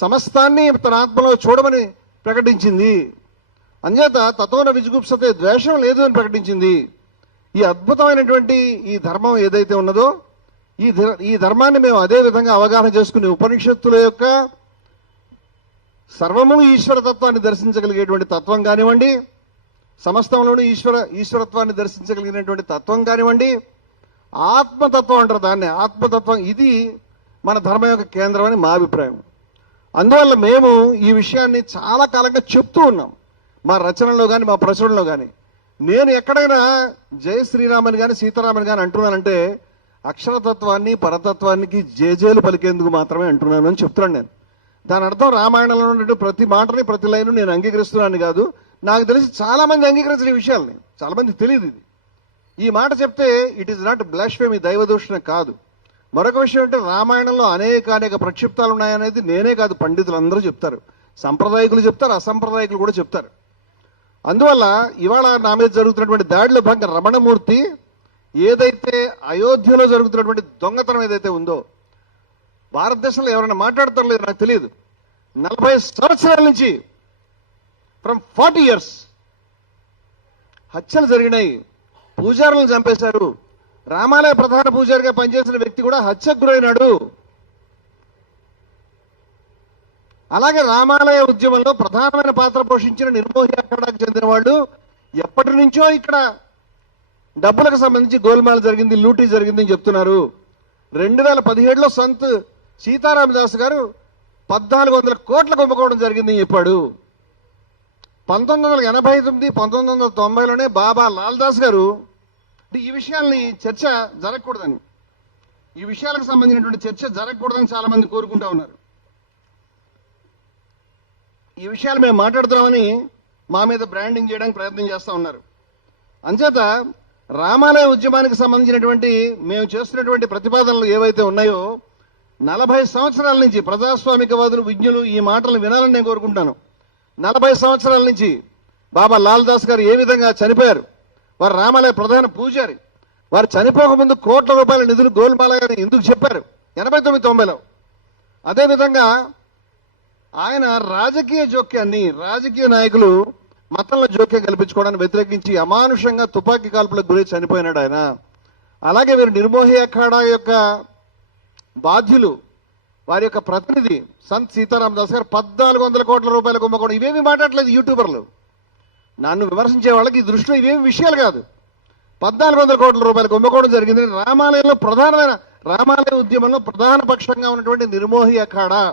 సమస్తాన్ని తన ఆత్మలో చూడమని ప్రకటించింది. అంచేత తత్వన విజుగుప్సతే ద్వేషం లేదు అని ప్రకటించింది. ఈ అద్భుతమైనటువంటి ఈ ధర్మం ఏదైతే ఉన్నదో ఈ ధర్మాన్ని మేము అదే విధంగా అవగాహన చేసుకుని ఉపనిషత్తుల యొక్క సర్వము ఈశ్వరతత్వాన్ని దర్శించగలిగేటువంటి తత్వం కానివ్వండి, సమస్తంలోనూ ఈశ్వరత్వాన్ని దర్శించగలిగినటువంటి తత్వం కానివ్వండి, ఆత్మతత్వం అంటారు దాన్ని, ఆత్మతత్వం, ఇది మన ధర్మం యొక్క కేంద్రం అని మా అభిప్రాయం. అందువల్ల మేము ఈ విషయాన్ని చాలా కాలంగా చెప్తూ ఉన్నాం, మా రచనలో కానీ మా ప్రచురణలో కానీ. నేను ఎక్కడైనా జయ శ్రీరామని కానీ సీతారామని కానీ అంటున్నానంటే అక్షరతత్వాన్ని పరతత్వానికి జేజేలు పలికేందుకు మాత్రమే అంటున్నాను అని చెప్తున్నాను నేను. దాని అర్థం రామాయణంలో ఉన్నటువంటి ప్రతి మాటని ప్రతి లైను నేను అంగీకరిస్తున్నాను కాదు. నాకు తెలిసి చాలా మంది అంగీకరించిన విషయాల్ని, చాలా మంది తెలియదు ఇది. ఈ మాట చెప్తే ఇట్ ఈస్ నాట్ బ్లాస్ఫెమీ, దైవదూషణ కాదు. మరొక విషయం అంటే రామాయణంలో అనేక ప్రక్షిప్తాలు ఉన్నాయనేది నేనే కాదు, పండితులు అందరూ చెప్తారు, సంప్రదాయకులు చెప్తారు, అసంప్రదాయకులు కూడా చెప్తారు. అందువల్ల ఇవాళ నా మీద జరుగుతున్నటువంటి దాడిలో భాగంగా రమణమూర్తి ఏదైతే అయోధ్యలో జరుగుతున్నటువంటి దొంగతనం ఏదైతే ఉందో, భారతదేశంలో ఎవరైనా మాట్లాడతారో లేదు నాకు తెలియదు, 40 సంవత్సరాల నుంచి ఫ్రమ్ 40 years హత్యలు జరిగినాయి, పూజారులను చంపేశారు. రామాలయ ప్రధాన పూజారిగా పనిచేసిన వ్యక్తి కూడా హత్యకు గురైనాడు. అలాగే రామాలయ ఉద్యమంలో ప్రధానమైన పాత్ర పోషించిన నిర్మోహి అఖాడాకు చెందిన వాళ్ళు ఎప్పటి నుంచో ఇక్కడ డబ్బులకు సంబంధించి గోల్మాల్ జరిగింది, లూటీ జరిగింది అని చెప్తున్నారు. 2017లో సంత్ సీతారామదాస్ గారు 1400 కోట్ల కుంభకోణం జరిగిందని చెప్పాడు. 1989, 1990లోనే బాబా లాల్దాస్ గారు ఈ విషయాల్ని చర్చ జరగకూడదని, ఈ విషయాలకు సంబంధించినటువంటి చర్చ జరగకూడదని చాలా మంది కోరుకుంటా ఉన్నారు. ఈ విషయాలు మేము మాట్లాడుతున్నామని మా మీద బ్రాండింగ్ చేయడానికి ప్రయత్నం చేస్తూ ఉన్నారు. అంచేత రామాలయ ఉద్యమానికి సంబంధించినటువంటి మేము చేస్తున్నటువంటి ప్రతిపాదనలు ఏవైతే ఉన్నాయో 40 సంవత్సరాల నుంచి ప్రజాస్వామికవాదులు విజ్ఞులు ఈ మాటలను వినాలని నేను కోరుకుంటాను. 40 సంవత్సరాల నుంచి బాబా లాల్దాస్ గారు ఏ విధంగా చనిపోయారు, వారు రామాలయ ప్రధాన పూజారి, వారు చనిపోకముందు కోట్ల రూపాయల నిధులు గోల్మాలయాన్ని ఎందుకు చెప్పారు 89-90లో. అదేవిధంగా ఆయన రాజకీయ జోక్యాన్ని, రాజకీయ నాయకులు మతంలో జోక్యం కల్పించుకోవడానికి వ్యతిరేకించి అమానుషంగా తుపాకీ కాల్పులకు గురి చనిపోయినాడు ఆయన. అలాగే వీరు నిర్మోహి అఖాడా యొక్క బాధ్యులు, వారి యొక్క ప్రతినిధి సంత్ సీతారామదాస్ గారు 1400 కోట్ల రూపాయల కుంభకోణం. ఇవేమి మాట్లాడలేదు యూట్యూబర్లు, నన్ను విమర్శించే వాళ్ళకి ఈ దృష్టిలో ఇవేమి విషయాలు కాదు. 1400 కోట్ల రూపాయల కుంభకోణం జరిగింది. రామాలయంలో ప్రధానమైన రామాలయ ఉద్యమంలో ప్రధాన పక్షంగా ఉన్నటువంటి నిర్మోహి అఖాడా,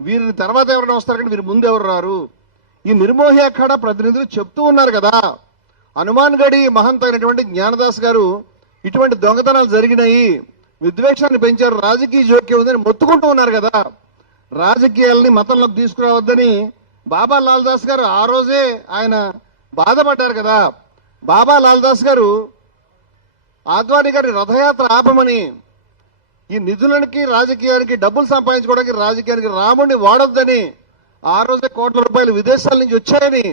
వీరిని తర్వాత ఎవరైనా వస్తారు కానీ వీరి ముందు ఎవరు రారు. ఈ నిర్మోహి అఖాడా ప్రతినిధులు చెప్తూ ఉన్నారు కదా, హనుమాన్ గడి మహంత్ అయినటువంటి జ్ఞానదాస్ గారు ఇటువంటి దొంగతనాలు జరిగినాయి, విద్వేషాన్ని పెంచారు, రాజకీయ జోక్యం ఉందని మొత్తుకుంటూ ఉన్నారు కదా. రాజకీయాలని మతంలోకి తీసుకురావద్దని బాబా లాల్దాస్ గారు ఆ రోజే ఆయన బాధపడ్డారు కదా. బాబా లాల్దాస్ గారు ఆద్వాని గారి రథయాత్ర ఆపమని, ఈ నిధులకి రాజకీయానికి డబ్బులు సంపాదించుకోవడానికి రాజకీయానికి రాముడిని వాడొద్దని ఆ రోజే కోట్ల రూపాయలు విదేశాల నుంచి వచ్చాయని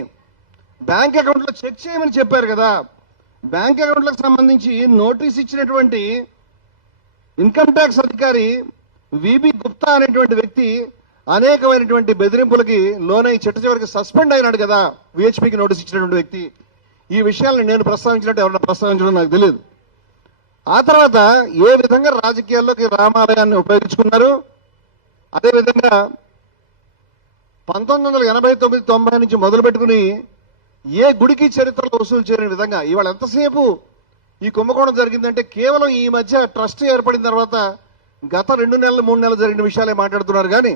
బ్యాంక్ అకౌంట్లో చెక్ చేయమని చెప్పారు కదా. బ్యాంక్ అకౌంట్లకు సంబంధించి నోటీస్ ఇచ్చినటువంటి ఇన్కమ్ ట్యాక్స్ అధికారి విబి గుప్తా అనేటువంటి వ్యక్తి అనేకమైనటువంటి బెదిరింపులకి లోనై చిట్ట చివరికి సస్పెండ్ అయినాడు కదా, విహెచ్పికి నోటీస్ ఇచ్చినటువంటి వ్యక్తి. ఈ విషయాలను నేను ప్రస్తావించినట్టు ఎవరైనా ప్రస్తావించడం నాకు తెలియదు. ఆ తర్వాత ఏ విధంగా రాజకీయాల్లోకి రామాలయాన్ని ఉపయోగించుకున్నారు, అదేవిధంగా 1989-90 నుంచి మొదలు పెట్టుకుని ఏ గుడికి చరిత్రలో వసూలు చేయని విధంగా ఇవాళ ఎంతసేపు ఈ కుంభకోణం జరిగిందంటే కేవలం ఈ మధ్య ట్రస్ట్ ఏర్పడిన తర్వాత గత 2 నెలలు 3 నెలలు జరిగిన విషయాలే మాట్లాడుతున్నారు కానీ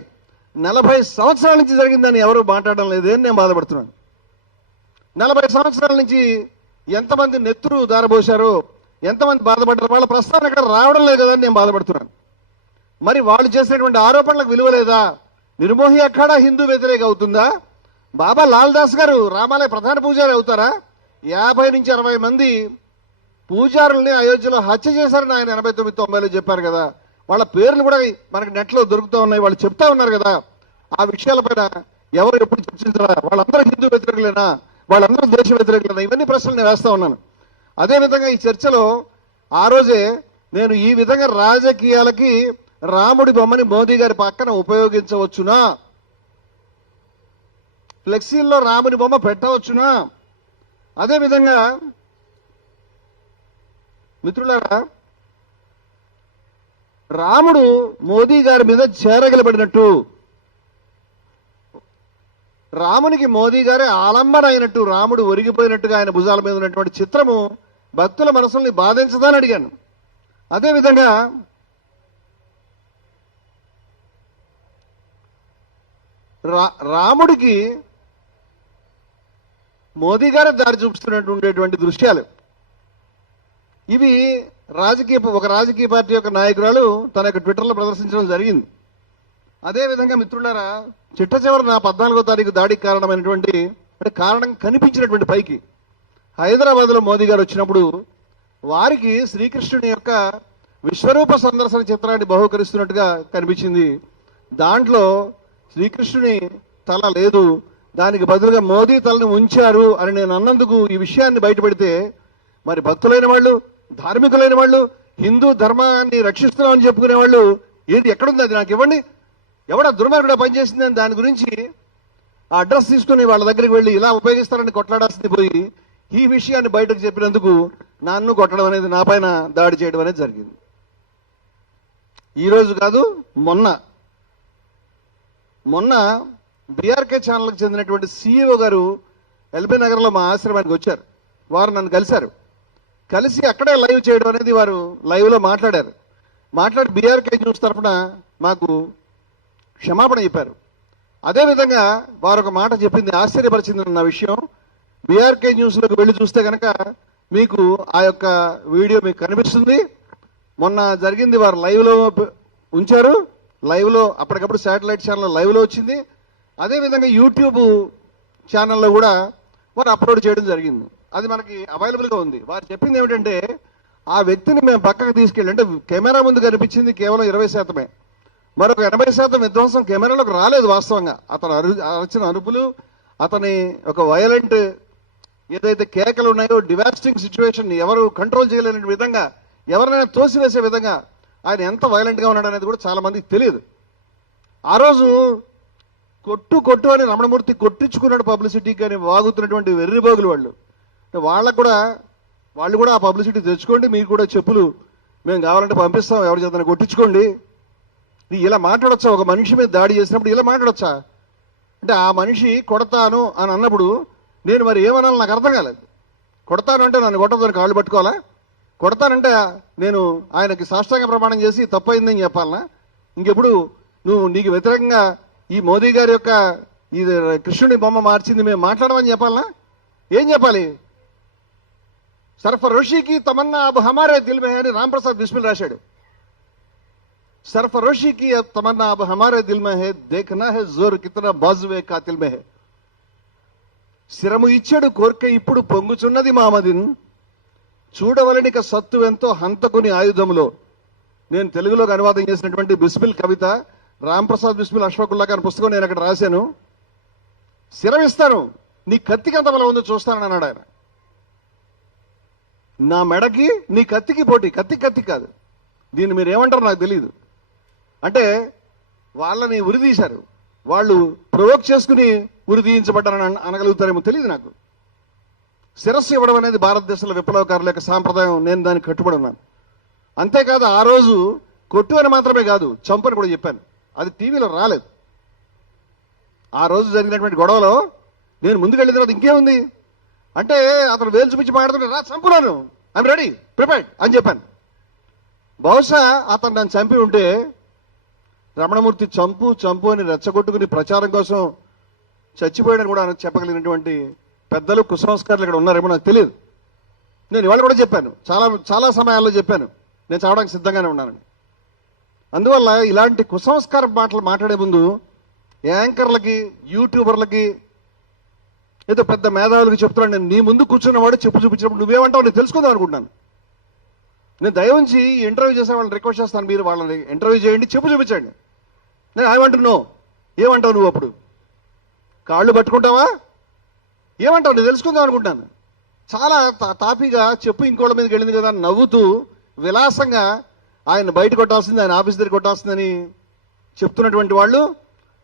40 సంవత్సరాల నుంచి జరిగిందని ఎవరు మాట్లాడడం లేదని నేను బాధపడుతున్నాను. 40 సంవత్సరాల నుంచి ఎంతమంది నెత్తురు దారబోశారో, ఎంతమంది బాధపడ్డారు, వాళ్ళ ప్రస్తావన ఎక్కడ రావడం లేదు కదని నేను బాధపడుతున్నాను. మరి వాళ్ళు చేసినటువంటి ఆరోపణలకు విలువ లేదా? నిర్మోహి అఖాడా హిందూ వ్యతిరేక అవుతుందా? బాబా లాల్దాస్ గారు రామాలయ ప్రధాన పూజారి అవుతారా? 50 నుంచి 60 మంది పూజారుల్ని అయోధ్యలో హత్య చేశారని ఆయన 89-90లో చెప్పారు కదా. వాళ్ళ పేర్లు కూడా మనకి నెట్లో దొరుకుతూ ఉన్నాయి, వాళ్ళు చెప్తా ఉన్నారు కదా. ఆ విషయాలపైన ఎవరు ఎప్పుడు చర్చించారా? వాళ్ళందరూ హిందూ వ్యతిరేకులేనా, వాళ్ళందరూ దేశ వ్యతిరేకులేనా? ఇవన్నీ ప్రశ్నలు నేను వేస్తా ఉన్నాను. అదేవిధంగా ఈ చర్చలో ఆ రోజే నేను ఈ విధంగా రాజకీయాలకి రాముడి బొమ్మని మోదీ గారి పక్కన ఉపయోగించవచ్చునా ఫ్లెక్సీల్లో రాముని బొమ్మ పెట్టవచ్చునా? అదేవిధంగా మిత్రులారా, రాముడు మోదీ గారి మీద చేరగలబడినట్టు, రామునికి మోదీ గారే ఆలంబన అయినట్టు, రాముడు ఒరిగిపోయినట్టుగా ఆయన భుజాల మీద ఉన్నటువంటి చిత్రము భక్తుల మనసుల్ని బాధించదని అడిగాను. అదేవిధంగా రాముడికి మోదీ గారే దారి చూపిస్తున్నటువంటి దృశ్యాలు ఇవి. ఒక రాజకీయ పార్టీ యొక్క నాయకురాలు తన యొక్క ట్విట్టర్లో ప్రదర్శించడం జరిగింది. అదేవిధంగా మిత్రులారా, చిట్ట చివరి నా 14వ తారీఖు దాడికి కారణమైనటువంటి కారణం కనిపించినటువంటి పైకి హైదరాబాద్లో మోదీ గారు వచ్చినప్పుడు వారికి శ్రీకృష్ణుని యొక్క విశ్వరూప సందర్శన చిత్రాన్ని బహుకరిస్తున్నట్టుగా కనిపించింది. దాంట్లో శ్రీకృష్ణుని తల లేదు, దానికి బదులుగా మోదీ తలని ఉంచారు అని నేను అన్నందుకు ఈ విషయాన్ని బయటపెడితే, మరి భక్తులైన వాళ్ళు, ధార్మికులైన వాళ్ళు, హిందూ ధర్మాన్ని రక్షిస్తున్నామని చెప్పుకునే వాళ్ళు ఏది ఎక్కడుంది, అది నాకు ఇవ్వండి, ఎవడ దుర్మార్గుడా పనిచేసిందని దాని గురించి ఆ అడ్రస్ తీసుకుని వాళ్ళ దగ్గరికి వెళ్ళి ఇలా ఉపయోగిస్తారని కొట్లాడాల్సింది పోయి ఈ విషయాన్ని బయటకు చెప్పినందుకు నన్ను కొట్టడం అనేది, నా పైన దాడి చేయడం అనేది జరిగింది. ఈరోజు కాదు, మొన్న బీఆర్కే ఛానల్కి చెందినటువంటి CEO గారు ఎల్బీ నగర్లో మా ఆశ్రమానికి వచ్చారు. వారు నన్ను కలిసి అక్కడే లైవ్ చేయడం అనేది వారు లైవ్లో మాట్లాడి బీఆర్కే న్యూస్ తరఫున మాకు క్షమాపణ చెప్పారు. అదేవిధంగా వారు ఒక మాట చెప్పింది, ఆశ్చర్యపరిచింది నా విషయం. బీఆర్కే న్యూస్లోకి వెళ్ళి చూస్తే కనుక మీకు ఆ యొక్క వీడియో మీకు కనిపిస్తుంది. మొన్న జరిగింది, వారు లైవ్లో ఉంచారు, లైవ్లో అప్పటికప్పుడు శాటిలైట్ ఛానల్లో లైవ్లో వచ్చింది. అదేవిధంగా యూట్యూబ్ ఛానల్లో కూడా వారు అప్లోడ్ చేయడం జరిగింది. అది మనకి అవైలబుల్గా ఉంది. వారు చెప్పింది ఏమిటంటే, ఆ వ్యక్తిని మేము పక్కకు తీసుకెళ్ళి, అంటే కెమెరా ముందు కనిపించింది కేవలం 20%, మరొక 80% విధ్వంసం కెమెరాలోకి రాలేదు. వాస్తవంగా అతను అరిచిన అరుపులు, అతని ఒక వైలెంట్ ఏదైతే కేకలు ఉన్నాయో, డివాస్టింగ్ సిచ్యువేషన్, ఎవరు కంట్రోల్ చేయలేని విధంగా, ఎవరినైనా తోసివేసే విధంగా ఆయన ఎంత వైలెంట్గా ఉన్నాడు అనేది కూడా చాలా మందికి తెలియదు. ఆ రోజు కొట్టు అని రమణమూర్తి కొట్టించుకున్నాడు పబ్లిసిటీకి అని వాగుతున్నటువంటి వెర్రిబోగులు వాళ్ళు కూడా ఆ పబ్లిసిటీ తెచ్చుకోండి, మీకు కూడా చెప్పులు మేము కావాలంటే పంపిస్తాం, ఎవరి చేతన కొట్టించుకోండి. ఇలా మాట్లాడొచ్చా? ఒక మనిషి మీద దాడి చేసినప్పుడు ఇలా మాట్లాడొచ్చా? అంటే ఆ మనిషి కొడతాను అని అన్నప్పుడు నేను మరి ఏమనాలి నాకు అర్థం కాలేదు. కొడతాను అంటే నన్ను కొట్టదని కాళ్ళు పట్టుకోవాలా? కొడతానంటే నేను ఆయనకి సాష్టాంగ ప్రమాణం చేసి తప్పైందని చెప్పాలనా? ఇంకెప్పుడు నీకు వ్యతిరేకంగా ఈ మోదీ గారి యొక్క ఈ కృష్ణుని బొమ్మ మార్చింది మేము మాట్లాడమని చెప్పాలనా? ఏం చెప్పాలి? సర్ఫరోషీకి తమన్నా అబ్ హమారే దిల్ మే హై అని రాంప్రసాద్ బిస్మిల్ రాశాడు. सरफरोशी की अब तमन्ना अब हमारे दिल में है, देखना है जोर कितना बाजुवे कातिल में है. శిరము ఇచ్చాడు కోర్క ఇప్పుడు పొంగుచున్నది మామదిన్, చూడవలనిక సత్తువెంతో హంతకుని ఆయుధములో. నేను తెలుగులోకి అనువాదం చేసినటువంటి బిస్మిల్ కవిత, రాంప్రసాద్ బిస్మిల్ అష్ఫాకుల్లా గారి పుస్తకం నేను అక్కడ రాశాను. శిరమిస్తాను, నీ కత్తికి ఎంత బలం ఉందో చూస్తానని అన్నాడు ఆయన. నా మెడకి నీ కత్తికి పోటీ, కత్తి కాదు. దీన్ని మీరు ఏమంటారు నాకు తెలియదు. అంటే వాళ్ళని ఉరిదీశారు, వాళ్ళు ప్రొవోక్ చేసుకుని ఉరిదీయించబడ్డారని అనగలుగుతారేమో తెలియదు నాకు. శిరస్సు ఇవ్వడం అనేది భారతదేశంలో విప్లవకారుల యొక్క సాంప్రదాయం, నేను దానికి కట్టుబడి ఉన్నాను. అంతేకాదు ఆ రోజు కొట్టు అని మాత్రమే కాదు, చంపని కూడా చెప్పాను. అది టీవీలో రాలేదు. ఆ రోజు జరిగినటువంటి గొడవలో నేను ముందుకెళ్ళిన తర్వాత ఇంకేముంది అంటే, అతను వేలు చూపించి మాట్లాడుతుంటే రా చంపున్నాను, ఐఎమ్ రెడీ ప్రిపేర్డ్ అని చెప్పాను. బహుశా అతను నన్ను చంపి ఉంటే రమణమూర్తి చంపు అని రెచ్చగొట్టుకుని ప్రచారం కోసం చచ్చిపోయాడని కూడా చెప్పగలిగినటువంటి పెద్దలు, కుసంస్కారులు ఇక్కడ ఉన్నారేమో నాకు తెలియదు. నేను ఇవాళ కూడా చెప్పాను, చాలా సమయాల్లో చెప్పాను, నేను చావడానికి సిద్ధంగానే ఉన్నానని. అందువల్ల ఇలాంటి కుసంస్కార మాటలు మాట్లాడే ముందు యాంకర్లకి, యూట్యూబర్లకి, ఏదో పెద్ద మేధావులకి చెప్తున్నాను, నేను నీ ముందు కూర్చున్నవాడు చెప్పు చూపించినప్పుడు నువ్వేమంటావు నేను తెలుసుకుందాం అనుకుంటున్నాను. నేను దయవుంచి ఇంటర్వ్యూ చేసే వాళ్ళని రిక్వెస్ట్ చేస్తాను, మీరు వాళ్ళని ఇంటర్వ్యూ చేయండి, చెప్పు చూపించండి. నేను ఏమంటున్నావు, ఏమంటావు నువ్వు? అప్పుడు కాళ్ళు పట్టుకుంటావా? ఏమంటావు నేను తెలుసుకుందాం అనుకుంటాను. చాలా తాపీగా చెప్పు ఇంకోళ్ళ మీదకి వెళ్ళింది కదా నవ్వుతూ విలాసంగా ఆయన బయట కొట్టాల్సింది, ఆయన ఆఫీస్ దగ్గర కొట్టాల్సిందని చెప్తున్నటువంటి వాళ్ళు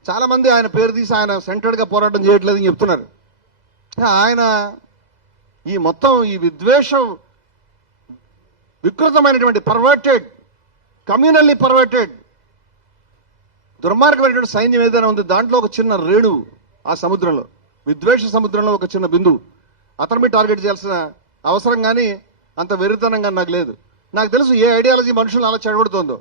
చాలా మంది ఆయన పేరు తీసి ఆయన సెంటర్డ్ గా పోరాటం చేయట్లేదని చెప్తున్నారు. ఆయన ఈ మొత్తం ఈ విద్వేషం వికృతమైనటువంటి పర్వర్టెడ్, కమ్యూనల్లీ పర్వర్టెడ్, దుర్మార్గమైనటువంటి సైన్యం ఏదైనా ఉంది, దాంట్లో ఒక చిన్న రేణువు ఆ సముద్రంలో, విద్వేష సముద్రంలో ఒక చిన్న బిందువు. అతను మీద టార్గెట్ చేయాల్సిన అవసరం కానీ అంత వెర్రితనంగా నాకు లేదు. నాకు తెలుసు ఏ ఐడియాలజీ మనుషులను అలా చెడగొడుతుందో.